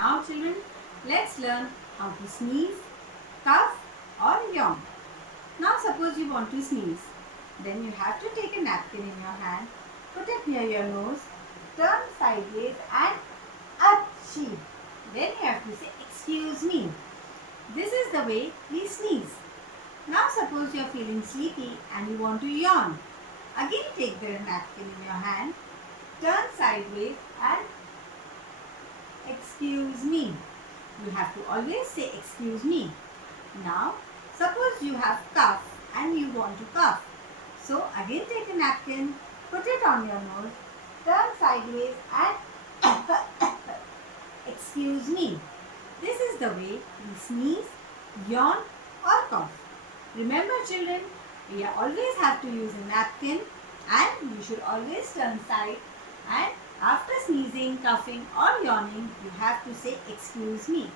Now children, let's learn how to sneeze, cough or yawn. Now suppose you want to sneeze. Then you have to take a napkin in your hand, put it near your nose, turn sideways and achoo. Then you have to say excuse me. This is the way we sneeze. Now suppose you are feeling sleepy and you want to yawn. Again take the napkin in your hand, turn sideways and excuse me. You have to always say excuse me. Now suppose you have cough and you want to cough. So again take a napkin, put it on your nose, turn sideways and excuse me. This is the way we sneeze, yawn or cough. Remember children, we always have to use a napkin and you should always turn side, and after sneezing, coughing or yawning, you have to say excuse me.